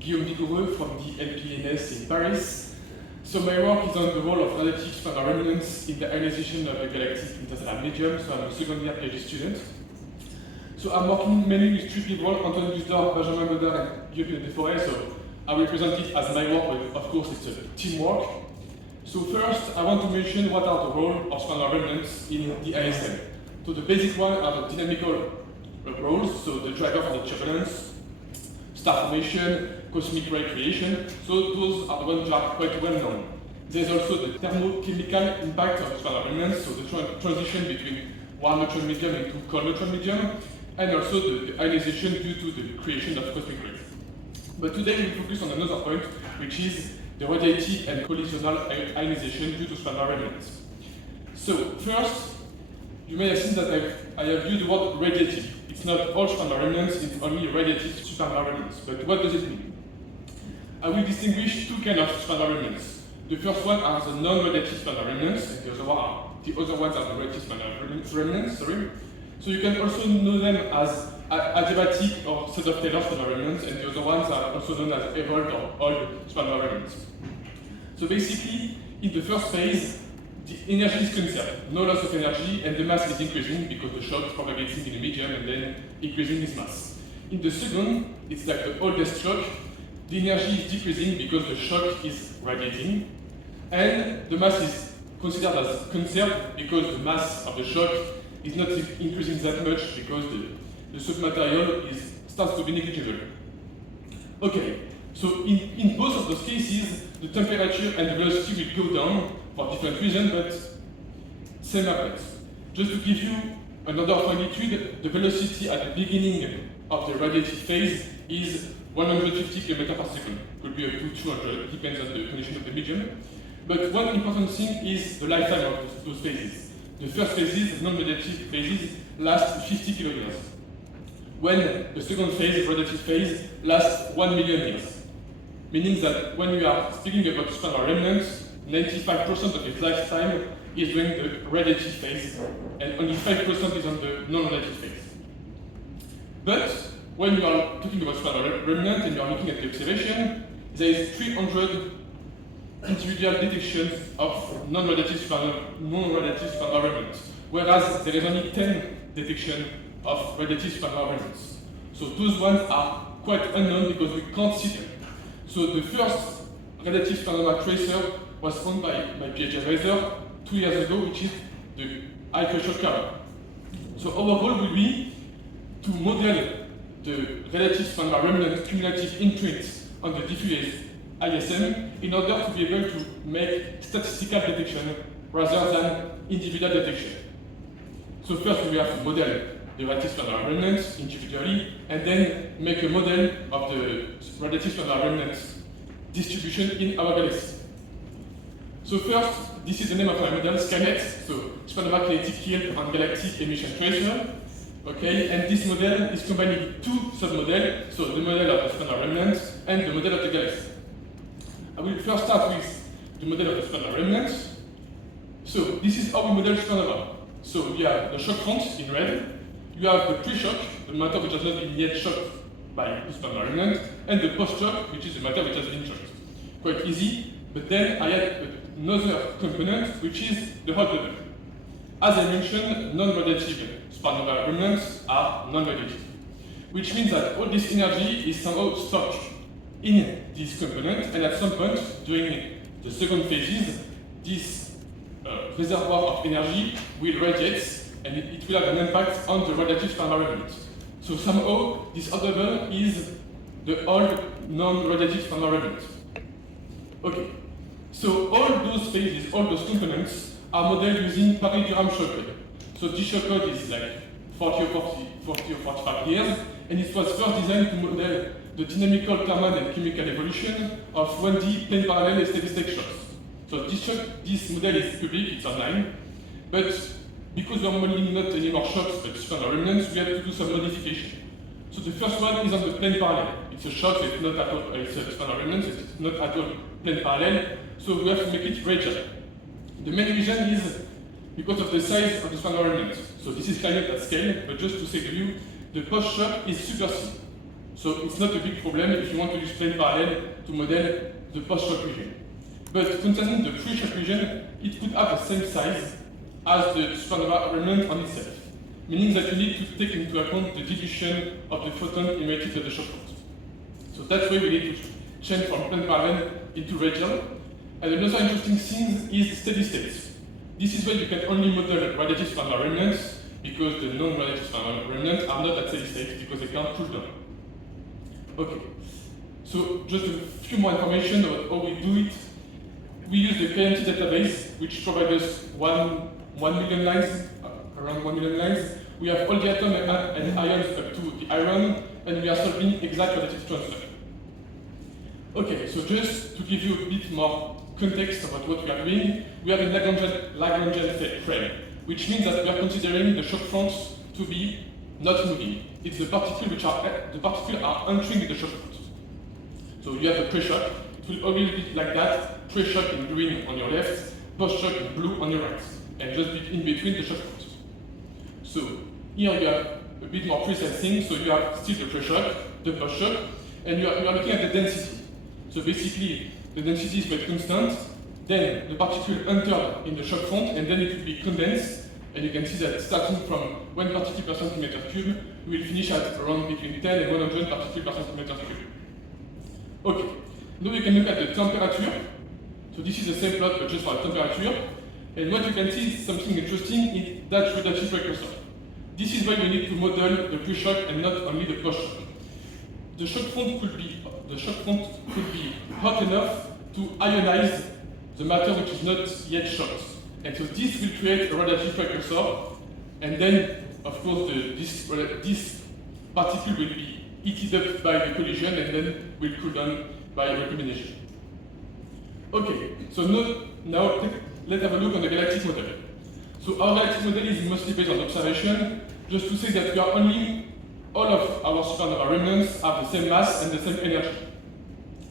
Guillaume Vigoureux from the LPNS in Paris. So my work is on the role of radiative standard remnants in the ionization of a galactic interstellar medium, so I'm a second year PhD student. So I'm working mainly with three people, Antoine Busdorf, Benjamin Godard, and Guillaume Vigoureux, so I will present it as my work, but of course it's a teamwork. So first, I want to mention what are the role of standard remnants in the ISM. So the basic one are the dynamical roles, so the driver for the turbulence, star formation, cosmic ray creation. So those are the ones that are quite well known. There's also the thermochemical impact of standard remnants, so the transition between warm neutron medium into cold neutron medium, and also the ionization due to the creation of cosmic rays. But today we focus on another point, which is the radiative and collisional ionization due to standard remnants. So first, you may have seen that I have used the word radiative. It's not all standard remnants, it's only radiative standard remnants. But what does it mean? I will distinguish two kinds of standard remnants. The first one are the non-radiative standard remnants, and the other ones are the radiative standard remnants. So you can also know them as adiabatic or set of Taylor standard remnants, and the other ones are also known as evolved or old standard remnants. So basically, in the first phase, the energy is conserved, no loss of energy, and the mass is increasing because the shock is propagating in the medium and then increasing its mass. In the second, it's like the oldest shock, the energy is decreasing because the shock is radiating, and the mass is considered as conserved because the mass of the shock is not increasing that much because the submaterial starts to be negligible. Okay, so in both of those cases, the temperature and the velocity will go down for different reasons, but same happens. Just to give you an order of magnitude, the velocity at the beginning of the radiative phase is 150 km per second. Could be up to 200, depends on the condition of the medium. But one important thing is the lifetime of those phases. The first phases, non-radiative phases, last 50 kilometers. When the second phase, radiative phase, lasts 1 million years. Meaning that when we are speaking about standard remnants, 95% of its lifetime is during the radiative phase, and only 5% is on the non-radiative phase. But when you are talking about standard remnant and you are looking at the observation, there is 300 individual detections of non-radiative standard remnants, whereas there is only 10 detections of radiative standard remnants. So those ones are quite unknown because we can't see them. So the first radiative standard tracer was found by my PhD advisor 2 years ago, which is the high pressure current. So our goal will be to model the relative standard remnant cumulative imprints on the diffuse ISM in order to be able to make statistical detection rather than individual detection. So first we have to model the radiative standard remnants individually, and then make a model of the radiative standard remnants distribution in our galaxy. So first, this is the name of my model, Skynet, so Supernova kinetic field and galactic emission tracer. Okay, and this model is combining two submodels, so the model of the standard remnants and the model of the galaxy. I will first start with the model of the standard remnants. So this is how we model supernova. So you have the shock front in red, you have the pre-shock, the matter which has not been yet shocked by the standard remnant, and the post-shock, which is the matter which has been shocked. Quite easy, but then I add another component, which is the hot bubble. As I mentioned, non-radiative supernova remnants are non-radiative, which means that all this energy is somehow stored in this component, and at some point during the second phases, this reservoir of energy will radiate, and it will have an impact on the radiative standard remnant. So somehow this hot bubble is the old non-radiative standard remnant. Okay, so all those phases, all those components are modeled using Paris-Durham shock code. So this shock code is like 40 or 45 years, and it was first designed to model the dynamical, thermal, and chemical evolution of 1D plane parallel and steady state shocks. So this model is public, it's online, but because we are modeling not anymore shocks but standard remnants, we have to do some modification. So the first one is on the plane parallel. It's a shock, it's not at all, it's a standard remnants, it's not at all plane parallel, so we have to make it radial. The main reason is because of the size of the standard remnants. So this is climate at scale, but just to say to you, the post-shock is super thin. So it's not a big problem if you want to use plane parallel to model the post-shock region. But concerning the pre-shock region, it could have the same size as the supernova remnant on itself, meaning that you need to take into account the dilution of the photon emitted at the shock front. So that's why we need to change from plane parallel into radial. And another interesting thing is steady state. This is where you can only model radiative supernova remnants, because the non-radiative supernova remnants are not at steady state because they can't cool down. Okay, so just a few more information about how we do it. We use the KMT database, which provides us 1 million lines, around 1 million lines. We have all the atoms and ions up to the iron, and we are solving exact radiative transfer. Okay, so just to give you a bit more context about what we are doing, we have a Lagrangian frame, which means that we are considering the shock fronts to be not moving. It's the particles are entering the shock front. So you have the pre-shock. It will always be like that: pre-shock in green on your left, post-shock in blue on your right, and just be in between the shock front. So here you have a bit more precise thing. So you have still the pre-shock, the post-shock, and you are looking at the density. So basically, the density is quite constant. Then the particle enter in the shock front, and then it will be condensed. And you can see that starting from 1 particle per centimeter cube, we will finish at around between 10 and 100 particles per centimeter cube. Okay, now we can look at the temperature. So this is the same plot, but just for the temperature. And what you can see is something interesting is that radiative precursor. This is why we need to model the pre-shock and not only the post-shock. The shock front could be hot enough to ionize the matter which is not yet shocked. And so this will create a radiative precursor, and then, of course, this particle will be heated up by the collision and then will cool down by recombination. Okay, so now let's have a look on the galactic model. So our galactic model is mostly based on observation, just to say that we are all of our supernova remnants have the same mass and the same energy.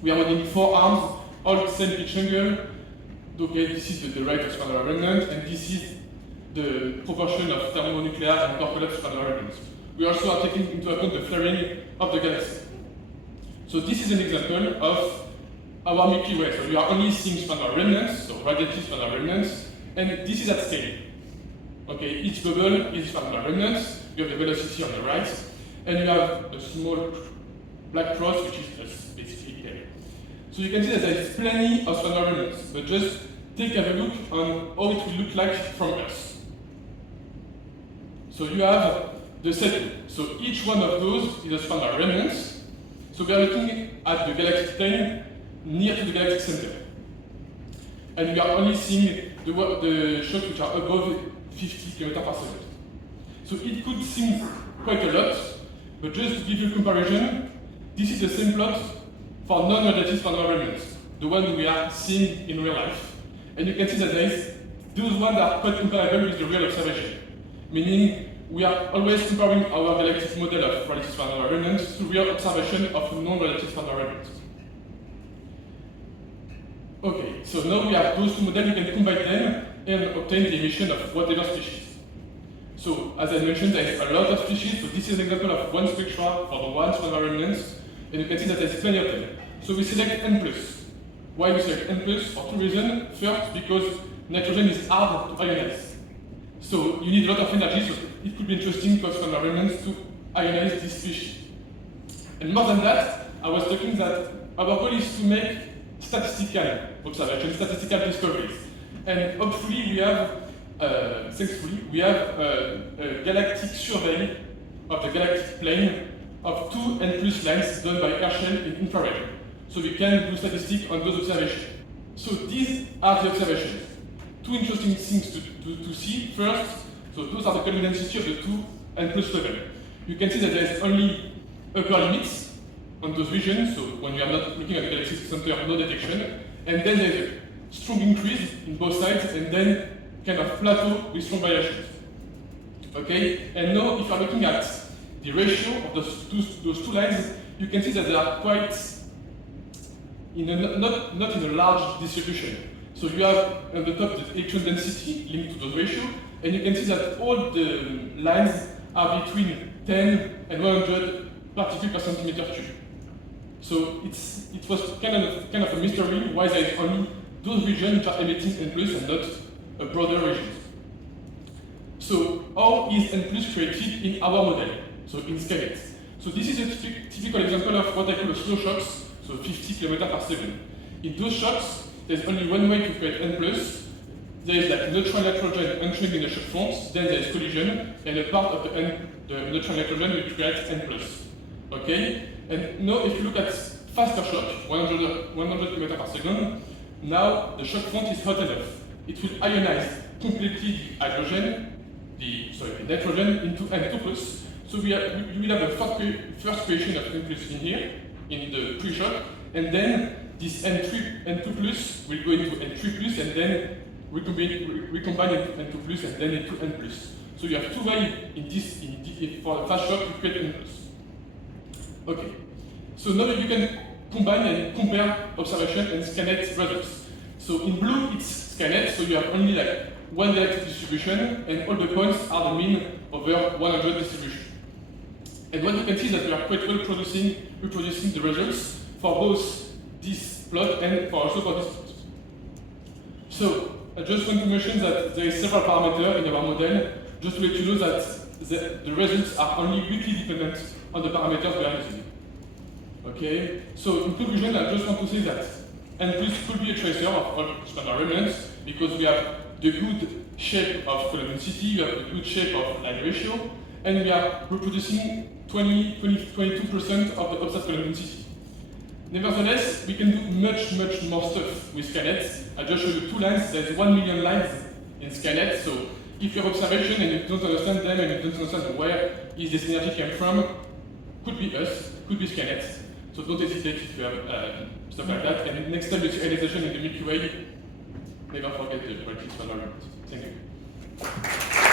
We are modeling 4 arms, all the same pitch angle. Okay, this is the rate of supernova remnant, and this is the proportion of thermonuclear and core collapse supernova remnants. We also are taking into account the flaring of the galaxy. So this is an example of our Milky Way. So we are only seeing supernova remnants, so radiative supernova remnants, and this is at scale. Okay, each bubble is supernova remnants. You have the velocity on the right, and you have a small black cross, which is basically here. So you can see that there is plenty of supernova remnants, but just take a look on how it will look like from Earth. So you have the set. So each one of those is a supernova remnant. So we are looking at the galactic plane near to the galactic center. And we are only seeing the shocks which are above 50 km per second. So it could seem quite a lot, but just to give you a comparison, this is the same plot for non-radiative supernova remnants, the one we are seeing in real life. And you can see that those ones are quite comparable with the real observation, meaning we are always comparing our galactic model of radiative supernova remnants to real observation of non-radiative supernova remnants. Okay, so now we have those two models, we can combine them and obtain the emission of whatever species. So, as I mentioned, there is a lot of species, so this is an example of one spectra for the one supernova remnants, and you can see that there is plenty of them. So we select N+. Why we select N+? For two reasons. First, because nitrogen is hard to ionize. So you need a lot of energy, so it could be interesting to have supernova remnants to ionize this species. And more than that, I was talking that our goal is to make statistical observations, statistical discoveries. And hopefully we have, thankfully, we have a galactic survey of the galactic plane of 2 N+ lines done by Herschel in infrared. So we can do statistics on those observations. So these are the observations. Two interesting things to see. First, so those are the Kelvin density of the 2 N+ level. You can see that there is only upper limits on those regions, so when we are not looking at the galaxy center, no detection. And then there's a strong increase in both sides, and then kind of plateau with strong variations. Okay, and now if you are looking at the ratio of those two lines, you can see that they are quite not in a large distribution. So you have on the top the electron density linked to those ratios, and you can see that all the lines are between 10 and 100 particle per centimeter cube. So it was kind of a mystery why there is only those regions which are emitting N+, and not a broader region. So how is N+ created in our model? So in Skynet. So this is a typical example of what I call a slow shocks, so 50 km/s. In those shocks, there's only one way to create N+. There is like neutral nitrogen entering in the shock front, then there is collision, and a part of the neutral nitrogen will create N+. Okay? And now if you look at faster shock, 100 km/s, now the shock front is hot enough. It will ionize completely the hydrogen, the nitrogen into N2+. So we will have a first creation of N+ in here, in the pre-shock, and then this N2+ will go into N3+, and then recombine into N2+, and then into N+. So you have two ways for the fast shock to create N+. Okay. So now you can combine and compare observation and Skynet results. So in blue it's Skynet, so you have only like one dielectric distribution, and all the points are the mean over 100 distribution. And what you can see is that we are quite well reproducing the results for both this plot and also for this plot. So I just want to mention that there is several parameters in our model, just to let you know that the results are only weakly dependent on the parameters we are using. Okay, so in conclusion, I just want to say that N+ could be a tracer of all standard remnants, because we have the good shape of column density, we have the good shape of line ratio, and we are reproducing 22% of the observed column density. Nevertheless, we can do much more stuff with Skynet. I just showed you two lines. There's 1 million lines in Skynet, so if you have observation and you don't understand them and you don't understand where is this energy came from, could be us, could be Skynet. So don't hesitate if you have stuff like that. And next time you see ionization in the Milky Way, never forget the quality standard. Thank you.